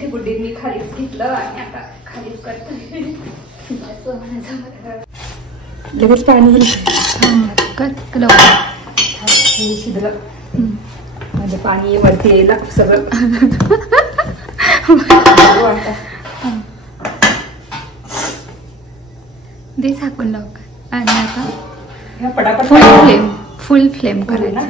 इथे गुड्डी मी खालीच घेतलं आणि आता खालीच करते. लगेच पाणी शिजलं म्हणजे पाणी वरती यायला सगळं. दे झाकून लवकर. आणि आता पटापट फुल फ्लेम करायचं.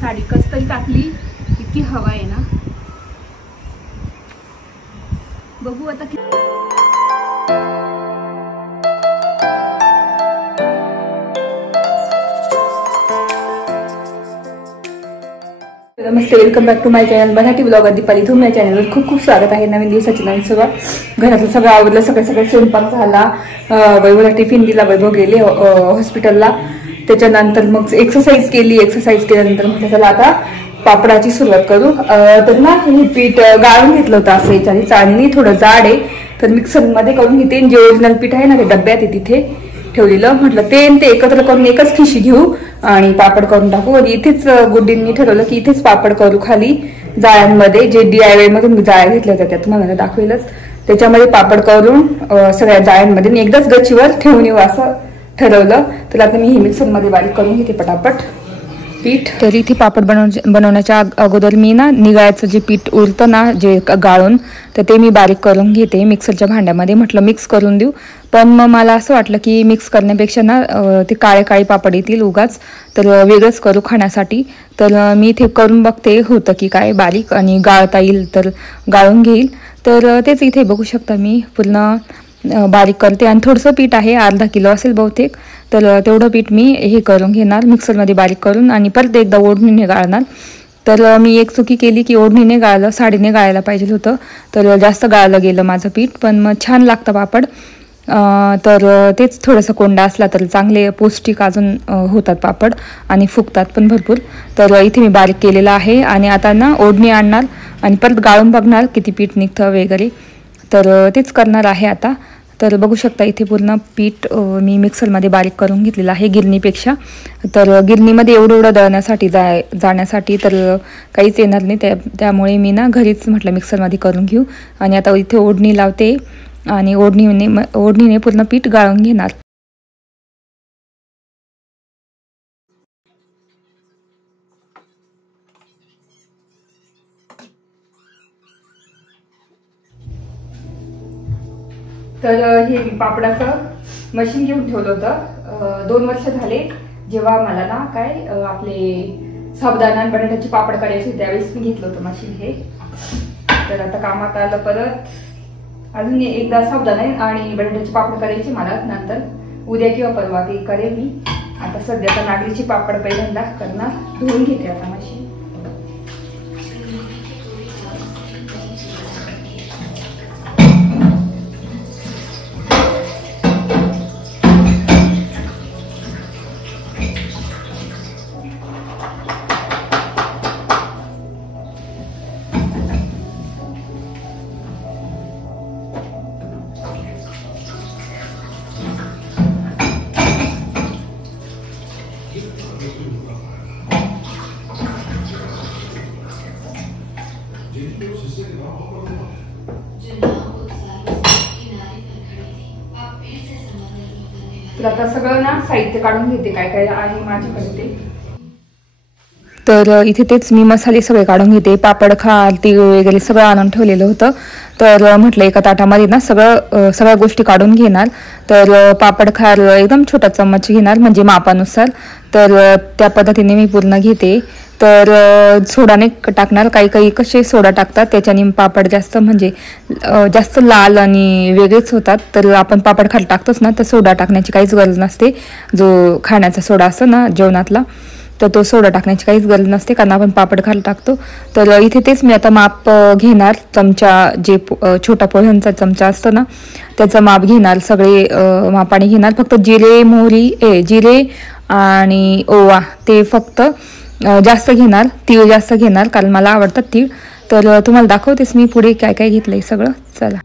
साडी कसतरी टाकली, इतकी हवा आहे ना. बघू आता. नमस्ते, welcome back to my channel Marathi blogger Deepali. तुम्ही या चॅनलवर खूप खूप स्वागत आहे. नवीन दिवसाची नवीन सुरुवात. घरातलं सगळं आवडलं, सगळं स्वयंपाक झाला. वैभवला टिफिन दिला. वैभव गेले हॉस्पिटलला. त्याच्यानंतर मग एक्सरसाइज केली. एक्सरसाइज केल्यानंतर म्हटलं चला आता पापडाची सुरुवात करू. तर ना हे पीठ गाळून घेतलं होतं असं याच्याने. चाळणी थोडं जाड आहे तर मिक्सरमध्ये करून घेते. जे ओरिजिनल पीठ आहे ना ते डब्यात आहे तिथे ठेवलेलं. म्हटलं ते एकत्र करून एकच खिशी घेऊ आणि पापड करून टाकू. आणि इथेच गुड्डींनी ठरवलं की इथेच पापड करू खाली जाळ्यांमध्ये. जे DIY मधून मी जाळ्या घेतल्या होत्या त्या तुम्हाला दाखवेलच. त्याच्यामध्ये पापड करून सगळ्या जाळ्यांमध्ये एकदाच गच्चीवर ठेवून येऊ असं ठरवलं. तर आता मी हे मिक्सरमध्ये बारीक करून घेते पटापट पीठ. तर इथे पापड बनवण्याच्या अगोदर मी ना निगाळ्याचं जे पीठ उरतं ना जे गाळून, तर ते मी बारीक करून घेते मिक्सरच्या भांड्यामध्ये. म्हटलं मिक्स करून देऊ, पण मग मला असं वाटलं की मिक्स करण्यापेक्षा ना ते काळे पापड येतील उगाच, तर वेगळंच करू खाण्यासाठी. तर मी इथे करून बघते होतं की काय बारीक, आणि गाळता येईल तर गाळून घेईल. तर तेच इथे बघू शकता मी पूर्ण बारीक करते. आणि थोडंसं पीठ आहे, अर्धा किलो असेल बहुतेक. तर तेवढं पीठ मी हे करून घेणार मिक्सरमध्ये बारीक करून, आणि परत एकदा ओढणीने गाळणार. तर मी एक चुकी केली की ओढणीने गाळलं, साडीने गाळायला पाहिजे होतं. तर जास्त गाळलं गेलं माझं पीठ, पण मग छान लागतं पापड. तर तेच थोडंसं कोंडा असला तर चांगले पौष्टिक अजून होतात पापड आणि फुगतात पण भरपूर. तर इथे मी बारीक केलेलं आहे. आणि आता ना ओढणी आणणार आणि परत गाळून बघणार किती पीठ निघतं वगैरे. तर तेच करणार आहे आता. तर बघू शकता इथे पूर्ण पीठ मी मिक्सरमध्ये बारीक करून घेतलेलं आहे गिरणीपेक्षा. तर गिरणीमध्ये एवढं दळण्यासाठी जाण्यासाठी तर काहीच येणार नाही. त्यामुळे मी ना घरीच म्हटलं मिक्सरमध्ये करून घेऊ. आणि आता इथे ओढणी लावते आणि ओढणीने पूर्ण पीठ गाळून घेणार. तर हे मी पापडाचं मशीन घेऊन ठेवलं होतं. 2 वर्ष झाले. जेव्हा मला ना आपले साबुदाणा आणि बटाट्याचे पापड करायचे त्यावेळेस मी घेतलं होतं मशीन हे. तर आता कामात आलं परत. अजून एकदा साबुदाणा आणि बटाट्याचे पापड करायचे मला, नंतर उद्या किंवा परवा ते करेल मी. आता सध्या तर नागलीचे पापड पहिल्यांदा करणार. धुवून घेते आता मशीन. तर आता सगळं ना साहित्य काढून घेते काय काय आहे माझ्याकडे ते. तर इथे तेच मी मसाले सगळे काढून घेते. पापड, खार, तीळ वगैरे सगळं आणून ठेवलेलं होतं. तर म्हटलं एका ताटामध्ये ना सगळ्या गोष्टी काढून घेणार. तर पापड, खार एकदम छोटा चम्मच घेणार म्हणजे मापानुसार. तर त्या पद्धतीने मी पूर्ण घेते. तर सोडाने टाकणार. काही कसे सोडा टाकतात त्याच्याने पापड जास्त लाल आणि वेगळेच होतात. तर आपण पापड खार टाकतोच ना, तर सोडा टाकण्याची काहीच गरज नसते. जो खाण्याचा सोडा असतो ना जेवणातला, तर तो सोडा टाकण्याची काहीच गरज नसते कारण आपण पापड खार टाकतो. तर इथे तेच मी आता माप घेणार. चमचा जे छोटा पोह्यांचा चमचा असतो ना त्याचं माप घेणार. सगळे मापाने घेणार. फक्त जिरे आणि ओवा ते फक्त जास्त घेणार. तीळ जास्त घेणार कारण मला आवडतात तीळ. तर तुम्हाला दाखवतेस मी पुढे काय काय घेतलंय सगळं. चला.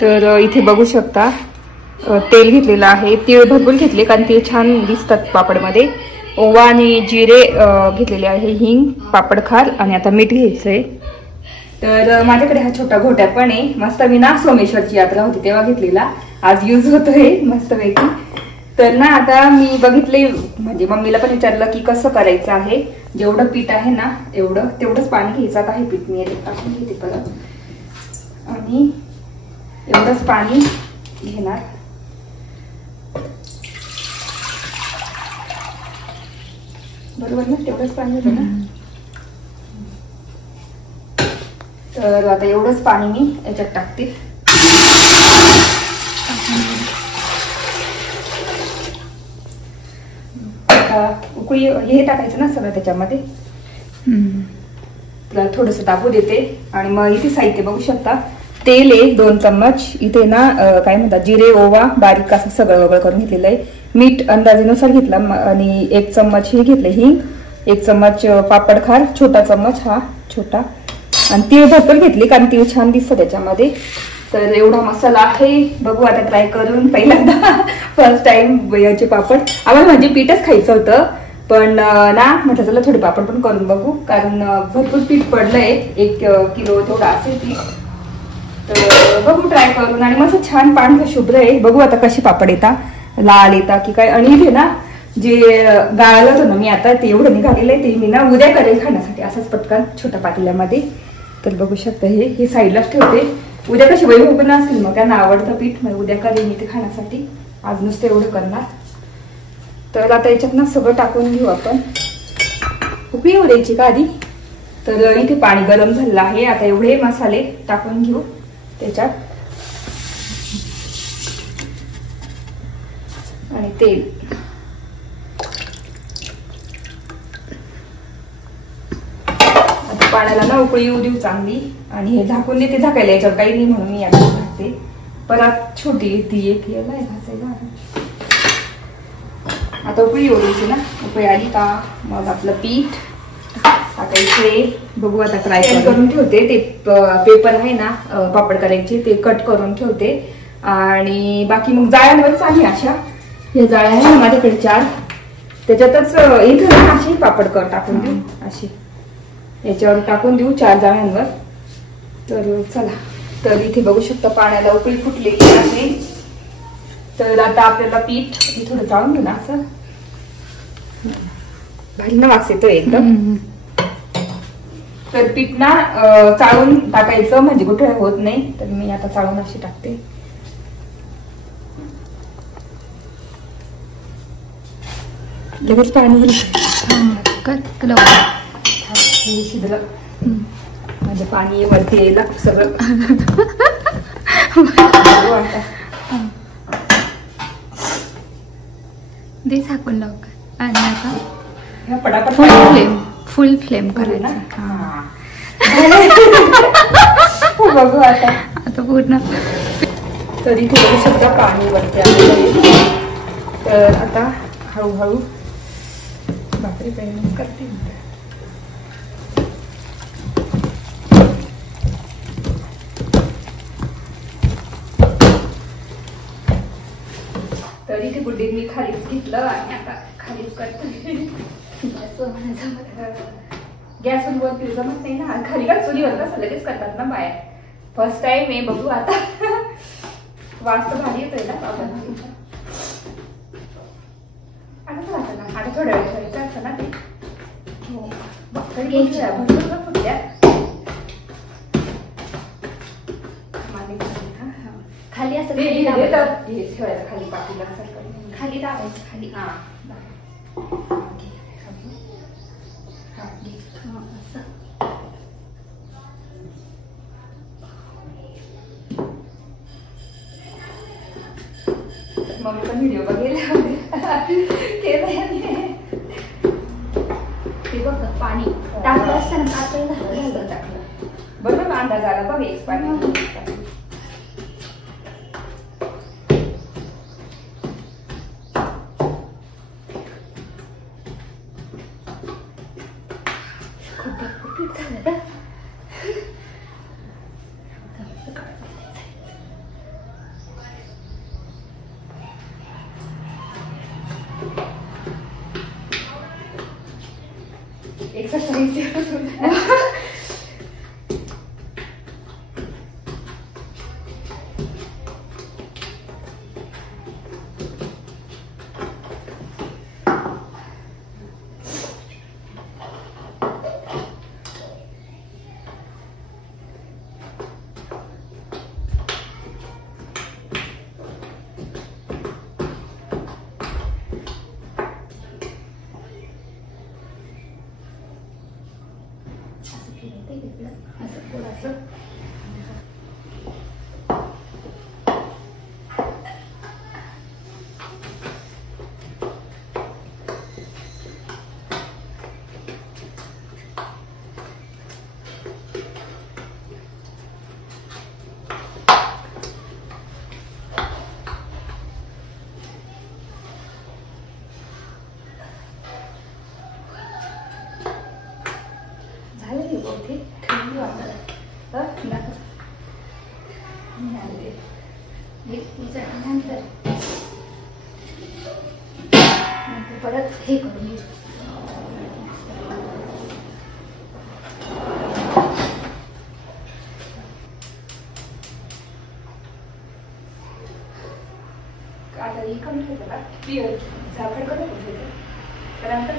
तर इथे बघू शकता तेल घेतलेलं आहे, तीळ भरपूर घेतले कारण तीळ छान दिसतात पापडमध्ये. ओवा आणि जिरे घेतलेले आहे, हिंग, पापड खार आणि आता मीठ घ्यायचंय. तर माझ्याकडे हा छोटा घोट्या पण आहे, मस्त मी ना सोमेश्वरची यात्रा होती तेव्हा घेतलेला, आज यूज होतोय मस्तपैकी. तर ना आता मी बघितले, म्हणजे मम्मीला पण विचारलं की कसं करायचं आहे. जेवढं पीठ आहे ना तेवढंच पाणी घ्यायचं. आता हे पीठ मी टाकून घेते परत आणि एवढंच पाणी घेणार. बरोबर ना, तेवढंच पाणी होतं ना. तर आता एवढंच पाणी मी याच्यात टाकते. उकळी हे टाकायचं ना सगळं त्याच्यामध्ये. थोडस टाकू देते आणि मग इथे साहित्य बघू शकता. तेल आहे 2 चम्मच, इथे ना काय म्हणतात जिरे, ओवा बारीक असं सगळं वगळं करून घेतलेलं आहे. मीठ अंदाजेनुसार घेतलं आणि 1 चम्मच हे घेतले हिंग, 1 चम्मच पापड खार, छोटा चम्मच हा छोटा, आणि तीळ भरपूर घेतली कारण तीळ छान दिसतं त्याच्यामध्ये. तर एवढा मसाला आहे. बघू आता ट्राय करून, पहिल्यांदा फर्स्ट टाइम याचे पापड. आम्हाला म्हणजे पीठच खायचं होतं पण ना म्हटलं चला थोडे पापड पण करून बघू, कारण भरपूर पीठ पडलंय, 1 किलो तेवढं असेल पीठ. तर बघू ट्राय करून. आणि मस्त छान पांढरं शुभ्र आहे. बघू आता कसे पापड येतात, लाल येतात की काय. आणि इथे ना जे गाळलं होतं ना मी आता, ते एवढं निघालेलं आहे, ते मी ना उद्या करेल खाण्यासाठी असंच पटकन छोट्या पातेल्यामध्ये. तर बघू शकता हे साईडलाच ठेवते. उद्या कशी वैभव पण असेल मग त्यांना आवडतं पीठ, मग उद्या करेल मी ते खाण्यासाठी. आज नुसतं एवढं करणार. तर आता याच्यात ना सगळं टाकून घेऊ आपण. उकळी येऊ द्यायची का आधी. तर इथे पाणी गरम झालेलं आहे. आता एवढे मसाले टाकून घेऊ त्याच्यात आणि तेल. आता पाण्याला ना उकळी येऊ देऊ चांगली आणि हे झाकून देते. झाकायला याच्यावर काही नाही म्हणून मी याच्यावर घालते. परत छोटी ती एक याला आहे घासायला. आता उकळी येऊ द्यायची ना. उकळी आली का मग आपलं पीठ टाकायचे. बघू आता ट्राय करून ठेवते. ते पेपर आहे ना पापड करायचे ते कट करून ठेवते. आणि बाकी मग जाळ्यांवरच आहे अशा. या जाळ्या आहे ना माझ्याकडे 4, त्याच्यातच इथं ना अशी पापड टाकून देऊ. अशी याच्यावर टाकून देऊ 4 जाळ्यांवर. तर चला. तर इथे बघू शकता पाण्याला उकळी फुटलेली आहे. तर आता आपल्याला पीठ थोडं चाळून घेऊ ना, असं भारी ना वास येतोय एकदम. तर पीठ ना चाळून टाकायचं म्हणजे गुठळ्या होत नाही. तर मी आता चाळून अशी टाकते. लगेच पाणी शिजलं म्हणजे पाणी वरती यायला सगळं. दे झाकून लवकर. आणि आता पटापट फुल फ्लेम करायला. बघू आता पूर्ण. तर इथे बघू शकता पाणी वरती आलेलं आहे. तर आता हळूहळू भाकरी प्रयत्न करते. तर इथे बुड्डीत मी खालीच घेतलं आणि आता खालीच करते. गॅसवर वरती जमत नाही ना, खाली का चुलीवर कसं लगेच करतात ना बाया. फर्स्ट टाइम आहे. बघू आता. वास तर भारी येतोय ना पापडाचा. आता थोड्या वेळ करायचं असतं ना ते. भरपूर फुटल्या. खाली असं ठेवायला खाली पाठीला खाली दाबायचं खाली. मम्मी पण व्हिडिओ बघेल ते बघ पाणी टाकलं असताना टाकलं बरोबर अंदाज आला बघ. एक पाणी परत हे करून घेऊ. आता हे कमी ठेवतं का झाकण कसं ठेवतं त्यानंतर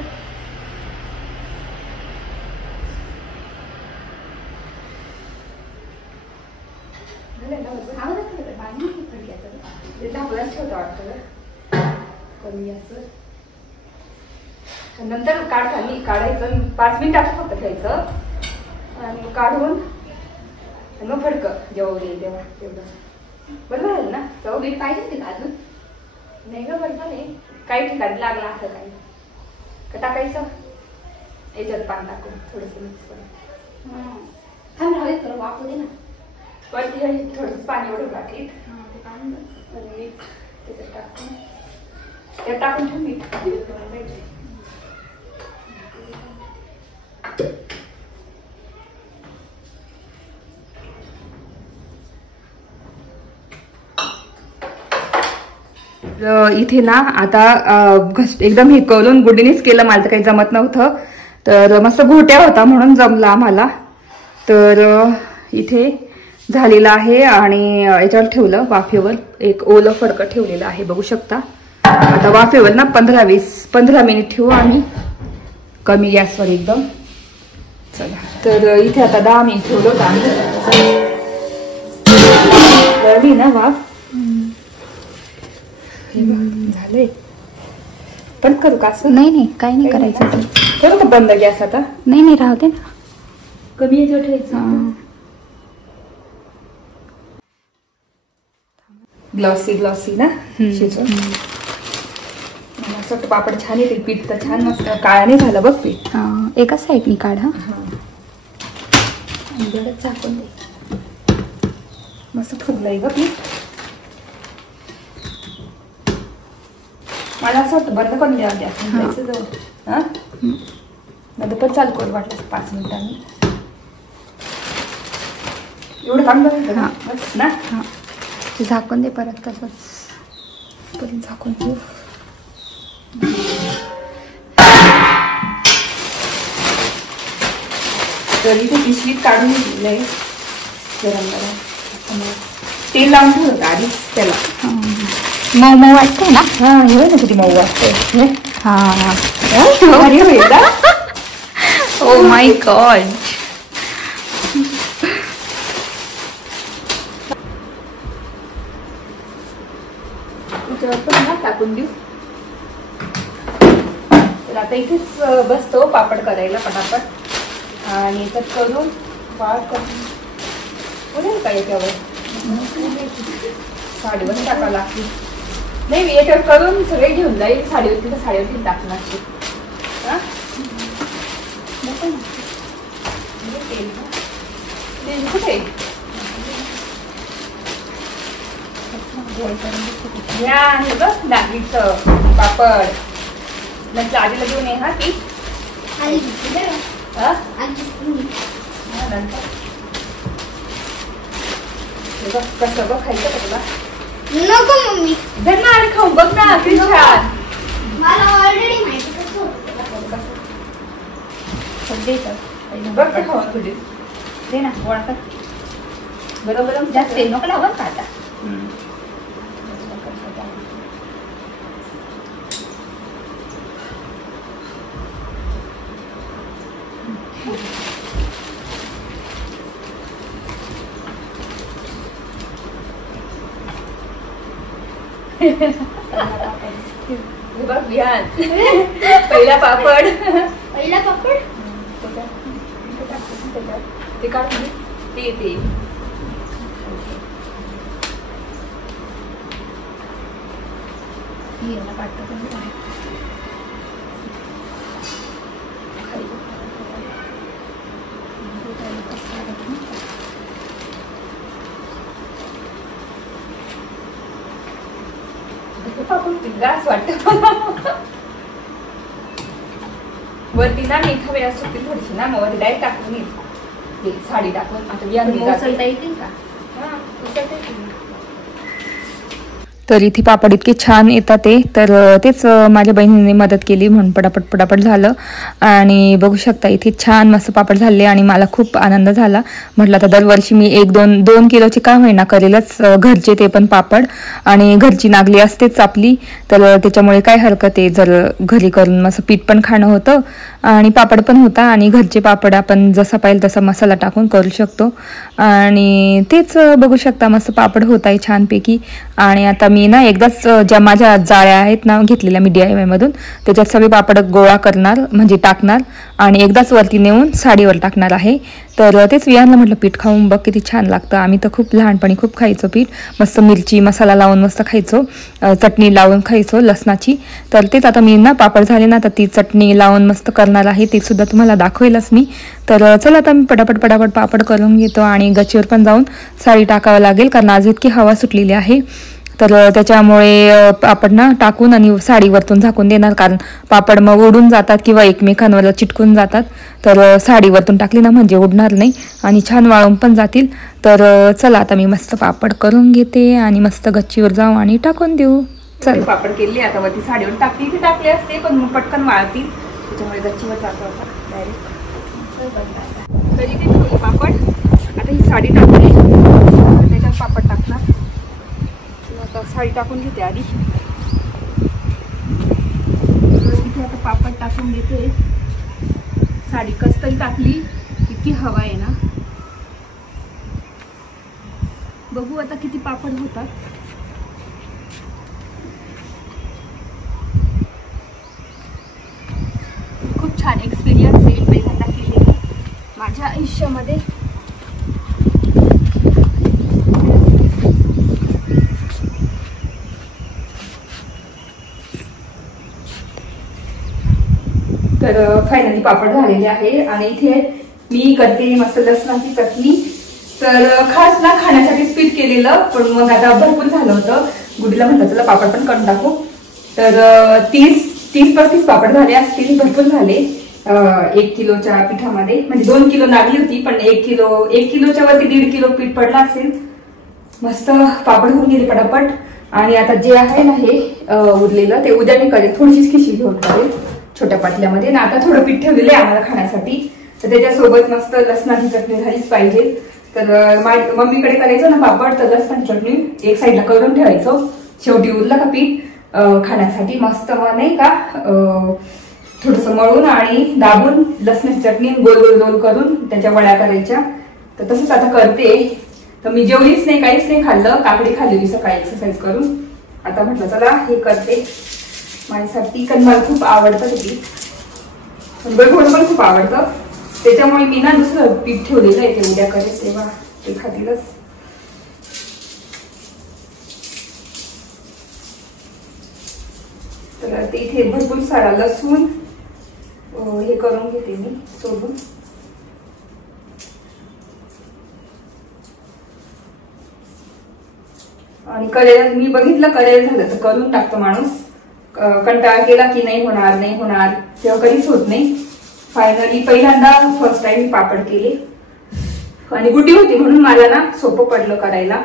ढाकळाच ठेवतो वाटतं कमी असं. नंतर काढायचं 5 मिनिटात फक्त ठेवायचं आणि काढून आणि मग फडकं जेव्हा येईल तेव्हा तेवढं बरोबर आहे ना. चव बीट पाहिजे ते अजून नाही ग बरोबर आहे. काही ठिकाणी लागला असं काही का टाकायचं याच्यात पाणी टाकून थोडंसं मिक्स करून थांब राहू दे वापरू दे ना. पण ते थोडंसं पाणी ओढून टाकीत आणि मीठ त्याच्यात टाकून त्यात टाकून ठेवून मीठ पाहिजे. इथे ना आता एकदम हे करून गुडीनेच केलं. मला तर काही जमत नव्हतं तर मस्त घोट्या होता म्हणून जमला आम्हाला. तर इथे झालेलं आहे आणि याच्यावर ठेवलं वाफेवर. एक ओलं फडकं ठेवलेलं आहे बघू शकता. आता वाफेवर ना 15 मिनिट ठेवू आम्ही कमी गॅसवर एकदम. चला तर इथे आता 10 मिनिट ठेवलं होतं आम्ही ना वाफ. झालंय पण करू का असं? नाही काही नाही करायचं. करू का बंद गॅस आता? नाही राहू दे ना. कमी याच्यावर ठेवायचं. ग्लॉसी ना शिजून असं पापड छान येतील. पीठ तर छान मस्त काळा नाही झालं बघ पीठ. एका साईडनी काढा झाकून दे. मस्त फुगलंय ग पीठ. मला असं वाटतं बंद करून द्या गॅस जाऊ. हा नंतर पण चालू करू वाटलं 5 मिनिटांनी. एवढं काम बघायचं बस ना. झाकून दे परत तसंच परत झाकून देऊ. तर इथे पिशवीत काढून दिलंय गरम तेल लावून ठेवलं आधीच त्याला. मऊ वाटतंय ना. हे ना किती मऊ वाटतंय. Oh my God. टाकून देऊ. तर आता इथेच बसतो पापड करायला पटापट आणि याच्यात करून वाळ करून का याच्यावर साडीवर टाकावं लागते. नाही याच्यावर करून सगळे घेऊन जाईल. साडीवर तिथं साडीवर टाकणार. तेल कुठे या आहे बघ नागरीचं पापड. नंतर आधीला घेऊन ये हा ती नंतर बघ कसं बघ खायचं का तुला? नको मम्मी जर ना आणि खाऊन बघ ना किती छान. मला ऑलरेडी माहिती कसं होतं. बघ खाऊन तुझे दे ना गोळा कर. बरोबर जास्त तेल नको लावून का आता. बघ विहान पहिला पापड ते काढ ते गास वाटत वरती ना मी एका वेळा सुट्टी थोडीशी ना मग वरती डायरेक्ट टाकून येईल साडी टाकून आता उचलता येतील का. तर इथे पापड इतके छान येतात ते तर तेच माझ्या बहिणीने मदत केली म्हणून पटापट झालं आणि बघू शकता इथे छान मस्त पापड झाले आणि मला खूप आनंद झाला. म्हटलं तर दरवर्षी मी 1-2 किलोचे का होईना करेलच घरचे ते पण पापड आणि घरची नागली असतेच आपली तर त्याच्यामुळे काय हरकत आहे जर घरी करून मस्त पीठ पण खाणं होतं आणि पापड पण होता आणि घरचे पापड आपण जसा पाहिजे तसा मसाला टाकून करू शकतो आणि तेच बघू शकता मस्त पापड होत आहे छानपैकी. आणि आता मी ना एकदाच ज्या माझ्या जाळ्या आहेत ना घेतलेल्या मी DIY मधून त्याच्यात सगळे पापड गोळा करणार म्हणजे टाकणार आणि एकदाच वरती नेऊन साडीवर टाकणार आहे. तर तेच विहानला म्हटलं पीठ खाऊन बघ किती छान लागतं. आम्ही तर खूप लहानपणी खूप खायचो पीठ मस्त मिरची मसाला लावून मस्त खायचो चटणी लावून खायचो लसणाची. तर तेच आता मी ना पापड झाले ना तर ती चटणी लावून मस्त करणार आहे ते सुद्धा तुम्हाला दाखवेलच मी. तर चला आता मी पटापट पापड करून घेतो आणि गच्चीवर पण जाऊन साडी टाकावं लागेल कारण आज इतकी हवा सुटलेली आहे. तर त्याच्यामुळे पापड ना टाकून आणि साडीवरतून झाकून देणार कारण पापड मग उडून जातात किंवा एकमेकांवर चिटकून जातात. तर साडीवरतून टाकली ना म्हणजे उडणार नाही आणि छान वाळून पण जातील. तर चला आता मी मस्त पापड करून घेते आणि मस्त गच्चीवर जाऊ आणि टाकून देऊ. चल पापड केले आता वरती साडीवर टाकली असते पण मग पटकन वाळतील त्याच्यामुळे गच्चीवर जातो आता डायरेक्ट. तर इथे ठेवले पापड आता ही साडी टाकली त्याच्यात पापड टाकणार. आता साडी टाकून घेते आधी इथे आता पापड टाकून घेते. साडी कस्तरी टाकली इतकी हवा आहे ना बघू आता किती पापड होतात. खूप छान एक्सपिरियन्स आहे पहिल्यांदा केलेली माझ्या आयुष्यामध्ये. तर फायनली पापड झालेले आहे आणि इथे मी करते मस्त लसणाची चटणी. तर खास ना खाण्यासाठीच पीठ केलेलं पण मग आता भरपूर झालं होतं गुडीला म्हटलं चला पापड पण करून टाकू. तर 30-35 पापड झाले असतील भरपूर झाले 1 किलोच्या पिठामध्ये म्हणजे 2 किलो लागली होती पण 1 किलोच्या वरती 1.5 किलो पीठ पडला असेल. मस्त पापड होऊन गेले पटापट आणि आता जे आहे ना हे उरलेलं ते उद्या मी करेल थोडीशीच खिशी घेऊन करेल छोट्या पाटल्यामध्ये ना. आता थोडं पीठ ठेवलेलं आहे आम्हाला खाण्यासाठी तर त्याच्यासोबत मस्त लसणाची चटणी झालीच पाहिजे. तर मम्मीकडे करायचं ना पापड तर लसणाची चटणी एक साईडला करून ठेवायचं शेवटी उरलं का पीठ खाण्यासाठी मस्त नाही का थोडंसं मळून आणि दाबून लसणाची चटणी गोल गोल करून त्याच्या वड्या करायच्या. तर तसंच आता करते. तर मी जेवलीच नाही काहीच नाही खाल्लं काकडी खाल्लेली सकाळी एक्सरसाइज करून. आता म्हटलं चला हे करते माझ्यासाठी कारण मला खूप आवडतं ते पीठ बरोबर पण खूप आवडतं त्याच्यामुळे मी ना दुसरं पीठ ठेवलेलं आहे ते उद्या करेल तेव्हा ते खातीलच. तर ते इथे भरपूर सारा लसूण हे करून घेते मी सोडून. आणि करेल मी बघितलं करेल झालं तर करून टाकतो माणूस. कंटाळा केला की नाही होणार तेव्हा कधीच होत नाही. फायनली पहिल्यांदा फर्स्ट टाइम मी पापड केले आणि गुड्डी होती म्हणून मला ना सोपं पडलं करायला.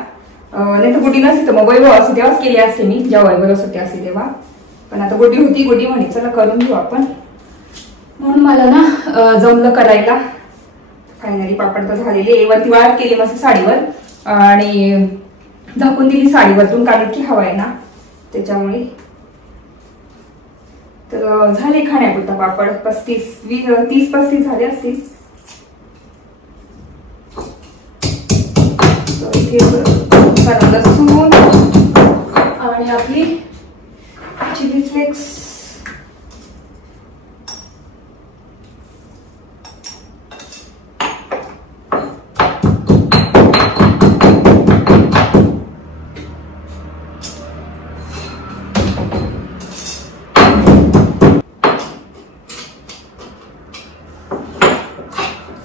नाही तर गुड्डी नसते तर मग वैभव असते तेव्हाच केली असते मी जेव्हा वैभव सुट्टी असते तेव्हा. पण आता गुड्डी होती गुड्डी म्हणे चला करून घेऊ आपण म्हणून मला ना जमलं करायला. फायनली पापड तर झालेले. वरती वाळत केली मस्त साडीवर आणि झाकून दिली साडीवरतून, कारण की हवा आहे ना त्याच्यामुळे. तर झाले खाण्यापुरता पापड. 30-35 झाले असतील. लसूण आणि आपली चिली फ्लेक्स.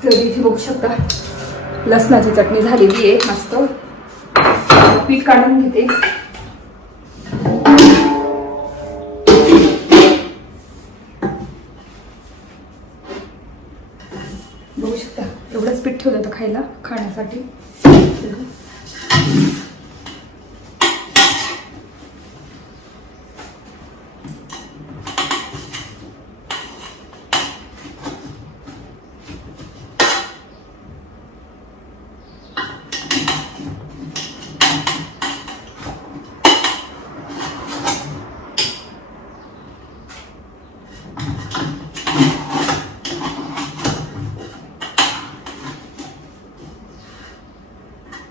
तर इथे बघू शकता लसणाची चटणी झालेली आहे मस्त. पीठ काढून घेते. बघू शकता एवढंच पीठ ठेवलं तर खाण्यासाठी.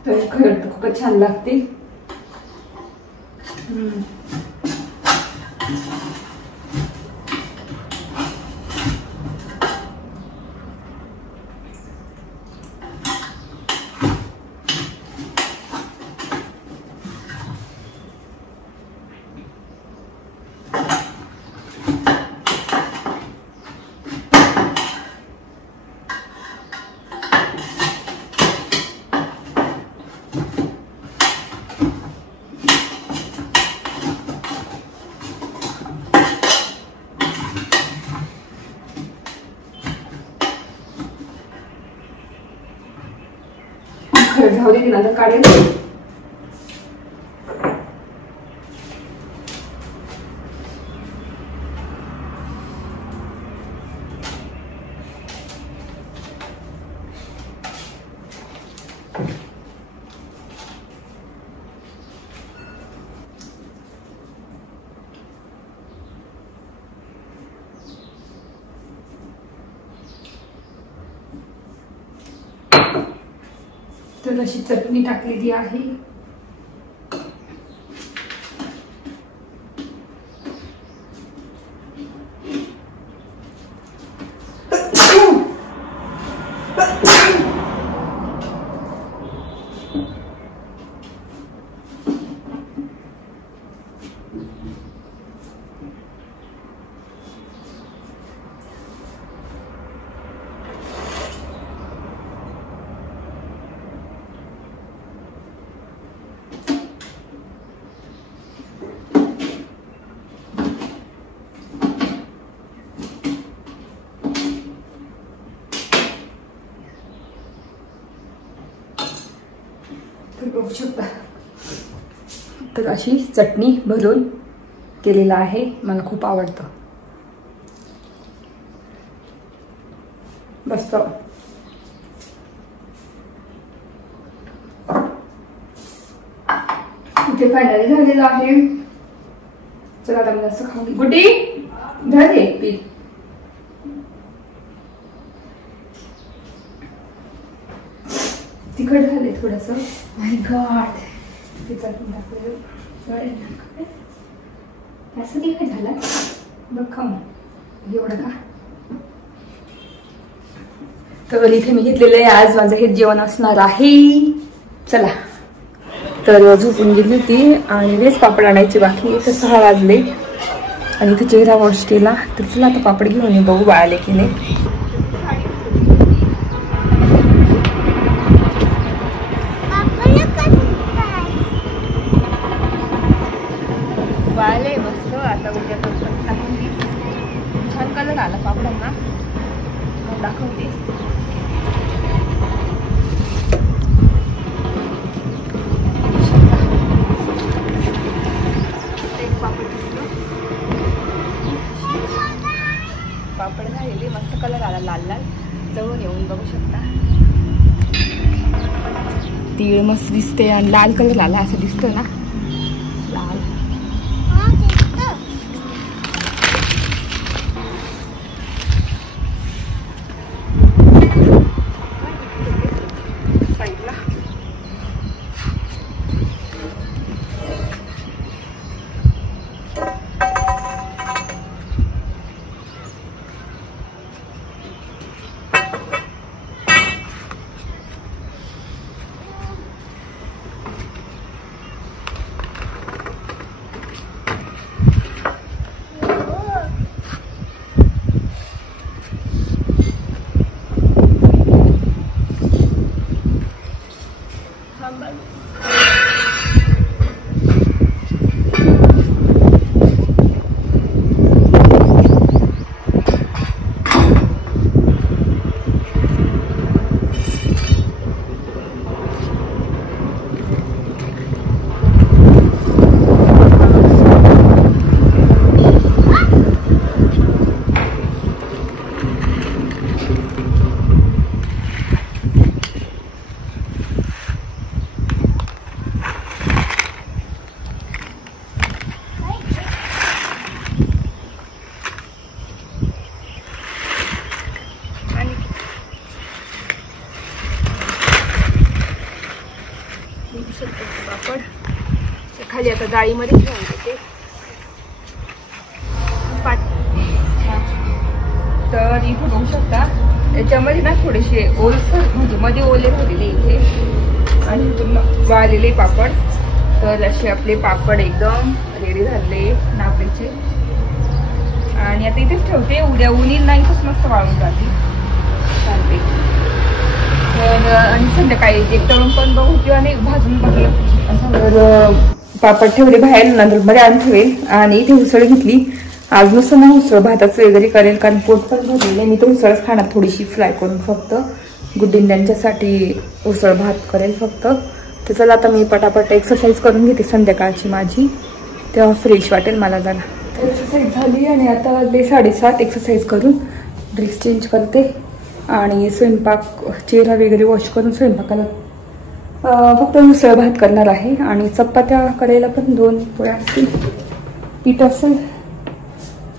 तर खरं तर खूपच छान लागते. जाऊ दे, नंतर काढेल. तर अशी चटणी टाकलेली आहे. बघू शकता तर अशी चटणी भरून केलेला आहे. मला खूप आवडतं. मस्त. इथे फायनली झालेलं आहे. चला आता मी जास्त खाऊ. गुड्डी झाले पीठ. तिखट झाले थोडस. माय गॉड. असं तिखट झालं बघ खाऊन. एवढं का. तर इथे मी घेतलेलं आहे. आज माझं हे जेवण असणार आहे. चला. तर झोपून गेली होती आणि वेळेस पापड आणायचे बाकी. तर 6 वाजले आणि इथे चेहरा वॉश केला. तर चला आता पापड घेऊन ये, बघू बाळाले की नाही. बाळाले मस्त. आता उद्या टाकून दे. छान कलर आला पापडांना. दाखवते. पापड झालेले मस्त कलर आला तीळ मस्त दिसते आणि लाल कलर आला असं दिसतं ना, लाल. पापड खाली आता डाळीमध्ये घेऊन देते. तर इथे बघू शकता याच्यामध्ये ना थोडेसे ओलसर म्हणजे मध्ये ओले राहिलेले इथे आणि पूर्ण वाळलेले पापड. तर असे आपले पापड एकदम रेडी झाले नागलीचे आणि आता इथेच ठेवते. उद्या उन्ही नाही खूप मस्त वाळून जाते चालते. तर आणि संध्याकाळी एक तळून पण बघू किंवा नाही भाजून बघलं. तर पापड ठेवले बाहेर, नंतर मध्ये आणून ठेवेल. आणि इथे उसळ घेतली. आज नुसतं ना उसळ भाताचं वगैरे करेल कारण पोट पण भरलेलं. मी तर उसळच खाणार थोडीशी फ्राय करून फक्त. गुड्डीन त्यांच्यासाठी उसळ भात करेल फक्त. तर चला आता मी पटापट एक्सरसाइज करून घेते संध्याकाळची माझी, तेव्हा फ्रेश वाटेल मला जरा. एक्सरसाइज झाली आणि आता वाजले 7:30. एक्सरसाइज करून ड्रेस चेंज करते आणि स्वयंपाक चेहरा वगैरे वॉश करून स्वयंपाकाला फक्त उसळ भात करणार आहे. आणि चपात्या करायला पण 2 पोळ्या असतील, पीठ असेल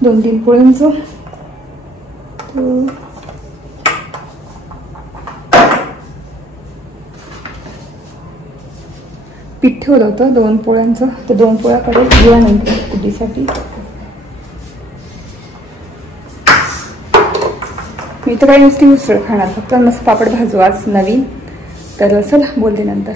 2-3 पोळ्यांचं. पीठ ठेवलं होतं 2 पोळ्यांचं, तर 2 पोळ्या करेल जेवणानंतर कुठीसाठी. मी तर काही नुसती उसळ खाणार, फक्त मस्त पापड भाजू आज नवीन. तर चला बोलते नंतर.